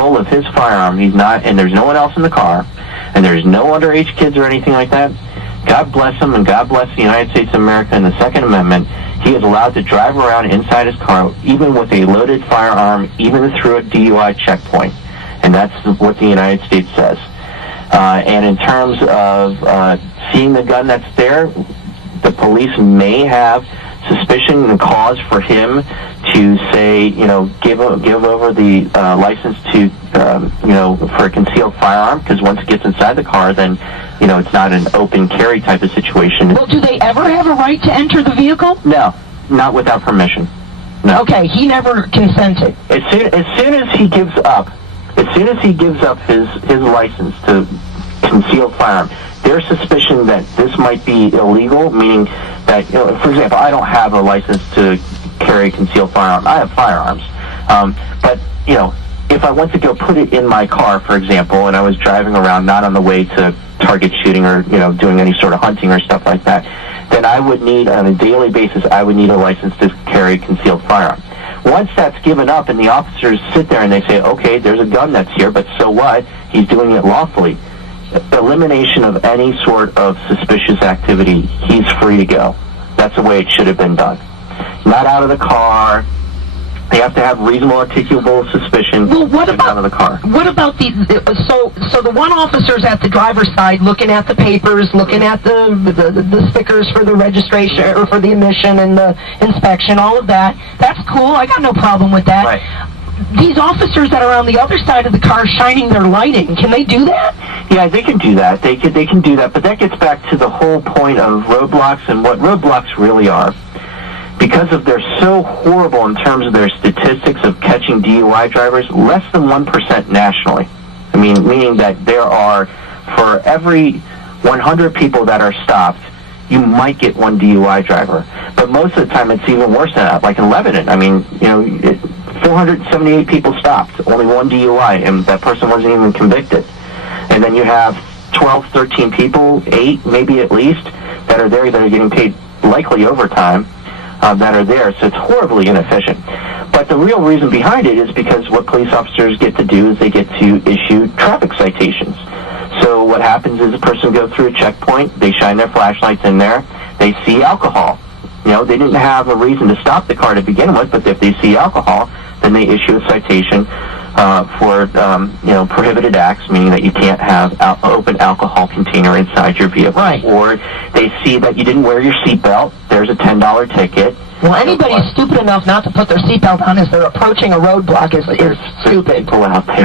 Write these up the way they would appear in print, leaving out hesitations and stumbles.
control of his firearm, he's not, and there's no one else in the car, and there's no underage kids or anything like that, God bless him, and God bless the United States of America and the Second Amendment. He is allowed to drive around inside his car, even with a loaded firearm, even through a DUI checkpoint. And that's what the United States says. And in terms of seeing the gun that's there, the police may have suspicion and cause for him to say, give over the license to, for a concealed firearm, because once it gets inside the car, then, it's not an open carry type of situation. Well, do they ever have a right to enter the vehicle? No, not without permission. No. Okay, he never consented. As soon as he gives up his license to concealed firearm, there's suspicion that this might be illegal, meaning that, for example, I don't have a license to carry a concealed firearm. I have firearms. But, if I went to go put it in my car, for example, and I was driving around not on the way to target shooting or, doing any sort of hunting or stuff like that, then I would need, on a daily basis, a license to carry a concealed firearm. Once that's given up and the officers sit there and they say, okay, there's a gun that's here, but so what? He's doing it lawfully. Elimination of any sort of suspicious activity, he's free to go. That's the way it should have been done. Not out of the car. They have to have reasonable articulable suspicion to get out of the car. What about so the one officer's at the driver's side looking at the papers, looking at the stickers for the registration or for the emission and the inspection, all of that. That's cool. I got no problem with that. Right. These officers that are on the other side of the car shining their lighting, can they do that? Yeah, they can do that. They can do that, but that gets back to the whole point of roadblocks and what roadblocks really are. Because they're so horrible in terms of their statistics of catching DUI drivers, less than 1% nationally. Meaning that there are, for every 100 people that are stopped, you might get one DUI driver. But most of the time it's even worse than that. Like in Lebanon, 478 people stopped, only one DUI, and that person wasn't even convicted. And then you have 12, 13 people, 8 maybe at least, that are there that are getting paid likely overtime. That are there, so it's horribly inefficient. But the real reason behind it is because what police officers get to do is they get to issue traffic citations. So what happens is a person goes through a checkpoint, they shine their flashlights in there, they see alcohol. They didn't have a reason to stop the car to begin with, but if they see alcohol, then they issue a citation for prohibited acts, meaning that you can't have open alcohol container inside your vehicle. Right. Or they see that you didn't wear your seatbelt, there's a $10 ticket. Well, anybody stupid enough not to put their seatbelt on as they're approaching a roadblock is stupid. People out there.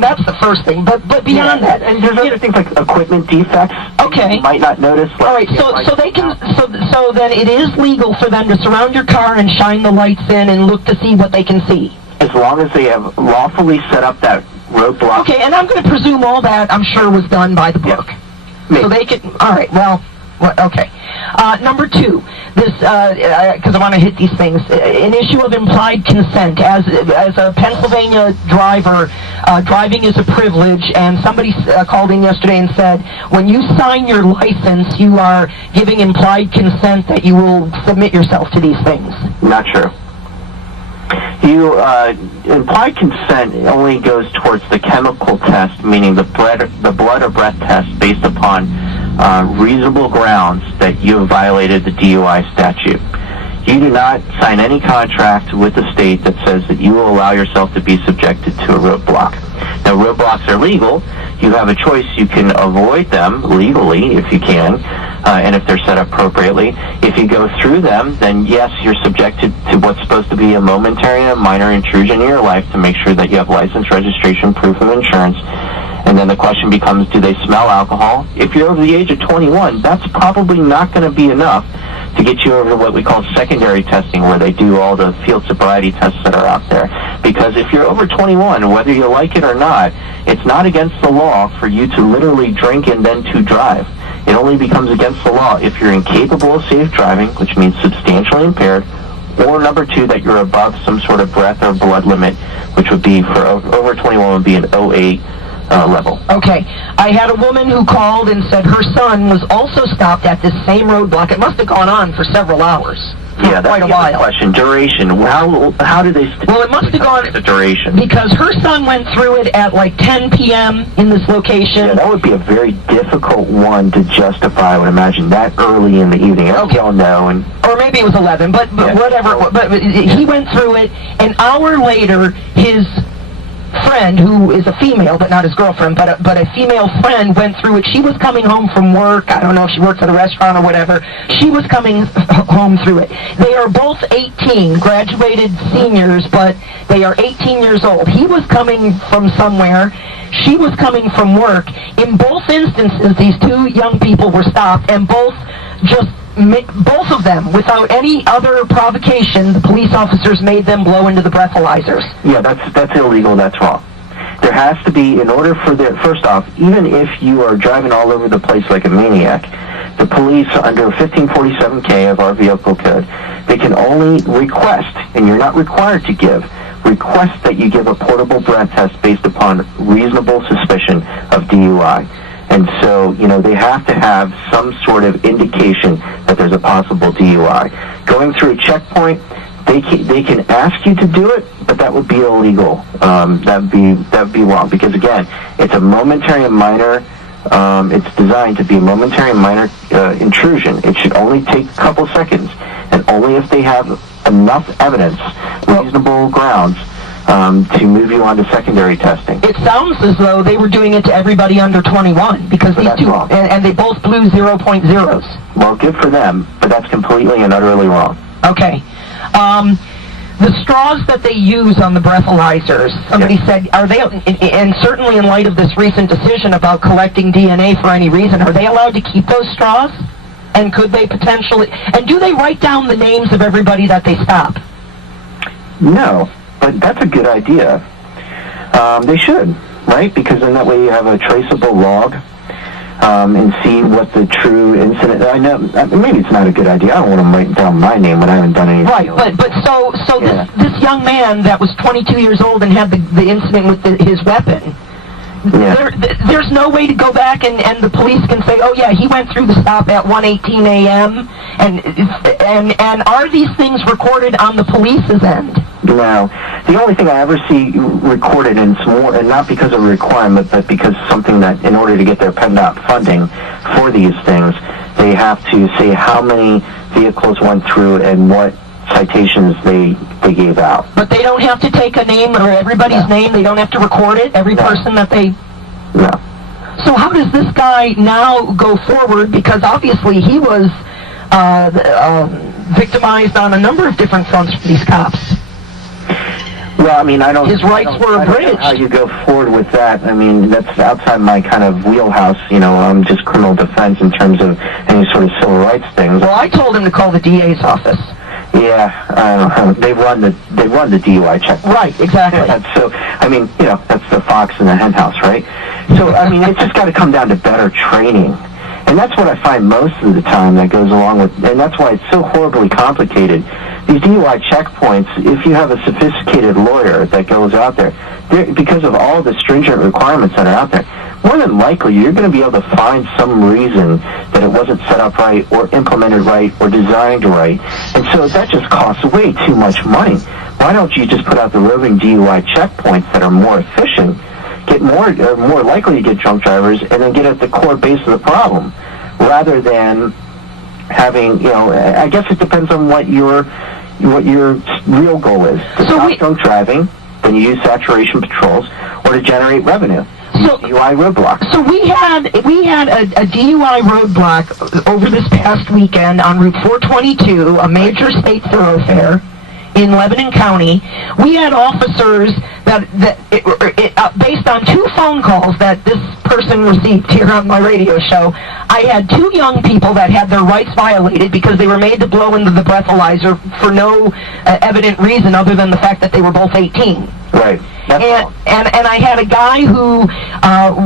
That's the first thing. But beyond that, and there's other things like equipment defects. Okay. You might not notice. All right. So then it is legal for them to surround your car and shine the lights in and look to see what they can see. As long as they have lawfully set up that roadblock. Okay, and I'm going to presume all that, I'm sure, was done by the book. Yeah. So they can, all right, well, okay. Number 2, this, because I want to hit these things, an issue of implied consent. As a Pennsylvania driver, driving is a privilege, and somebody called in yesterday and said, when you sign your license, you are giving implied consent that you will submit yourself to these things. Not true. Implied consent only goes towards the chemical test, meaning the blood or breath test, based upon reasonable grounds that you have violated the DUI statute. You do not sign any contract with the state that says that you will allow yourself to be subjected to a roadblock. Now, roadblocks are legal. You have a choice. You can avoid them legally if you can, and if they're set up appropriately. If you go through them, then yes, you're subjected to what's supposed to be a momentary and minor intrusion in your life to make sure that you have license, registration, proof of insurance. And then the question becomes, do they smell alcohol? If you're over the age of 21, that's probably not going to be enough to get you over what we call secondary testing, where they do all the field sobriety tests that are out there. Because if you're over 21, whether you like it or not, it's not against the law for you to literally drink and then to drive. It only becomes against the law if you're incapable of safe driving, which means substantially impaired, or number 2, that you're above some sort of breath or blood limit, which would be for over 21 would be an 08 level. Okay. I had a woman who called and said her son was also stopped at this same roadblock. It must have gone on for several hours. Yeah, quite a that's the while. question. Duration. How did they? Well, it must have gone the duration. because her son went through it at like 10 p.m. in this location. Yeah, that would be a very difficult one to justify. I would imagine that early in the evening. As we all know, and or maybe it was 11, but Yeah. whatever. But he went through it. An hour later, his friend, who is a female, but not his girlfriend, but a female friend, went through it. She was coming home from work. I don't know if she works at a restaurant or whatever. She was coming home through it. They are both 18, graduated seniors, but they are 18 years old. He was coming from somewhere. She was coming from work. In both instances, these two young people were stopped, and both of them, without any other provocation, the police officers made them blow into the breathalyzers. yeah, that's illegal. That's wrong. There has to be, in order for first off, even if you are driving all over the place like a maniac, the police, under 1547K of our vehicle code, they can only request, and you're not required to request that you give a portable breath test based upon reasonable suspicion of DUI. And so, they have to have some sort of indication that there's a possible DUI. Going through a checkpoint, they can ask you to do it, but that would be illegal. That'd be wrong, because again, it's a momentary and minor. It's designed to be a momentary and minor intrusion. It should only take a couple seconds, and only if they have enough evidence, reasonable grounds, to move you on to secondary testing. It sounds as though they were doing it to everybody under 21, because these two, and they both blew 0.0s. Well, good for them, but that's completely and utterly wrong. Okay. The straws that they use on the breathalyzers, somebody said, are they, and certainly in light of this recent decision about collecting DNA for any reason, are they allowed to keep those straws? And could they potentially, and do they write down the names of everybody that they stop? No. But that's a good idea. They should, right? Because then that way you have a traceable log and see what the true incident. I know maybe it's not a good idea. I don't want to write down my name when I haven't done anything. Right, but so yeah. this young man that was 22 years old and had the incident with his weapon. Yeah. There's no way to go back and the police can say, oh yeah, he went through the stop at 1:18 a.m. and are these things recorded on the police's end? No. The only thing I ever see recorded, and it's more, and not because of a requirement, but because something that, in order to get their PennDOT funding for these things, they have to say how many vehicles went through and what citations they gave out. But they don't have to take a name or everybody's name? They don't have to record it? Every person that they... No. So how does this guy now go forward? Because obviously he was victimized on a number of different fronts for these cops. Well, I mean, his rights were abridged. I don't know how you go forward with that. I mean, that's outside my kind of wheelhouse. I'm just criminal defense in terms of any sort of civil rights things. Well, I told him to call the DA's office. Yeah, they run the DUI check. Right, exactly. So, I mean, that's the fox in the hen house, right? So, I mean, it's just got to come down to better training. And that's what I find most of the time that goes along with, and that's why it's so horribly complicated. These DUI checkpoints, if you have a sophisticated lawyer that goes out there, because of all the stringent requirements that are out there, more than likely you're going to be able to find some reason that it wasn't set up right or implemented right or designed right. And so that just costs way too much money. Why don't you just put out the roving DUI checkpoints that are more efficient, get more likely to get drunk drivers, and then get at the core base of the problem, rather than having, I guess it depends on what your real goal is. To stop drunk driving, then you use saturation patrols, or to generate revenue. So, DUI roadblocks. So we had a DUI roadblock over this past weekend on Route 422, a major state thoroughfare in Lebanon County. We had officers that based on 2 phone calls that this person received here on my radio show, I had 2 young people that had their rights violated because they were made to blow into the breathalyzer for no evident reason other than the fact that they were both 18. Right. And I had a guy who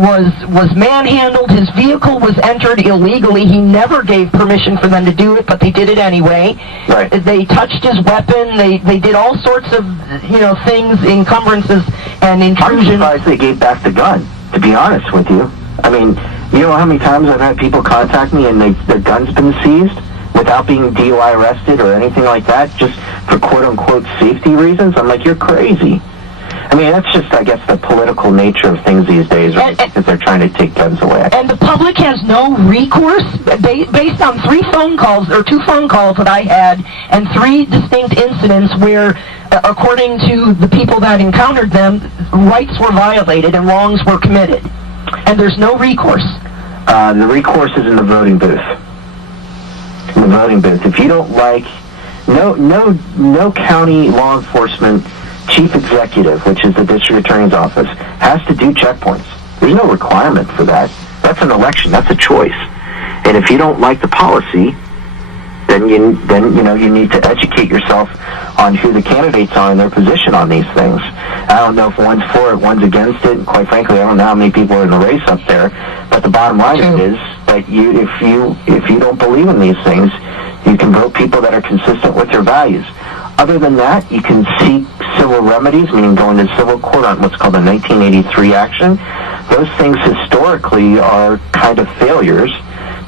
was manhandled. His vehicle was entered illegally. He never gave permission for them to do it, but they did it anyway. Right. They touched his weapon. They did all sorts of things, encumbrances and intrusion. I'm surprised they gave back the gun, to be honest with you. I mean, you know how many times I've had people contact me and their gun's been seized? without being DUI arrested or anything like that, just for quote-unquote safety reasons. I'm like, you're crazy. I mean, that's just, I guess, the political nature of things these days, right? Because they're trying to take guns away. And the public has no recourse based on 2 phone calls that I had and 3 distinct incidents where, according to the people that encountered them, rights were violated and wrongs were committed. And there's no recourse. The recourse is in the voting booth. In the voting booth. If you don't like, no county law enforcement chief executive, which is the district attorney's office, has to do checkpoints. There's no requirement for that. That's an election. That's a choice. And if you don't like the policy, then you need to educate yourself on who the candidates are and their position on these things. I don't know if one's for it, one's against it. And quite frankly, I don't know how many people are in the race up there. But the bottom line is that if you don't believe in these things, you can vote people that are consistent with your values. Other than that, you can seek civil remedies, meaning going to civil court on what's called a 1983 action. Those things historically are kind of failures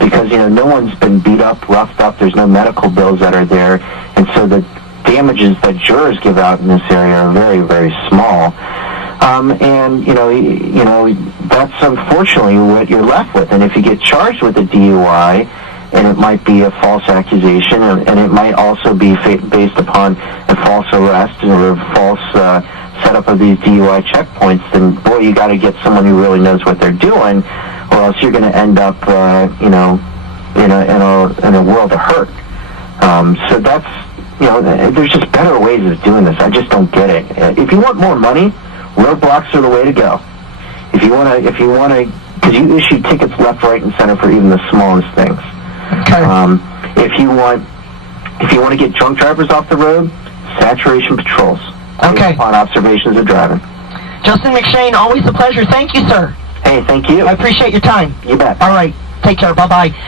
because, no one's been beat up, roughed up. There's no medical bills that are there. And so the damages that jurors give out in this area are very, very small. That's unfortunately what you're left with. And if you get charged with a DUI, and it might be a false accusation, and it might also be based upon a false arrest or a false setup of these DUI checkpoints, then, boy, you got to get someone who really knows what they're doing, or else you're going to end up, in a world of hurt. So that's, there's just better ways of doing this. I just don't get it. If you want more money, roadblocks are the way to go. If you want to, because you issue tickets left, right, and center for even the smallest things. Okay. If you want to get drunk drivers off the road, saturation patrols. Okay. On observations of driving. Justin Mcshane, always a pleasure. Thank you, sir. Hey, thank you. I appreciate your time. You bet. All right. Take care. Bye-bye.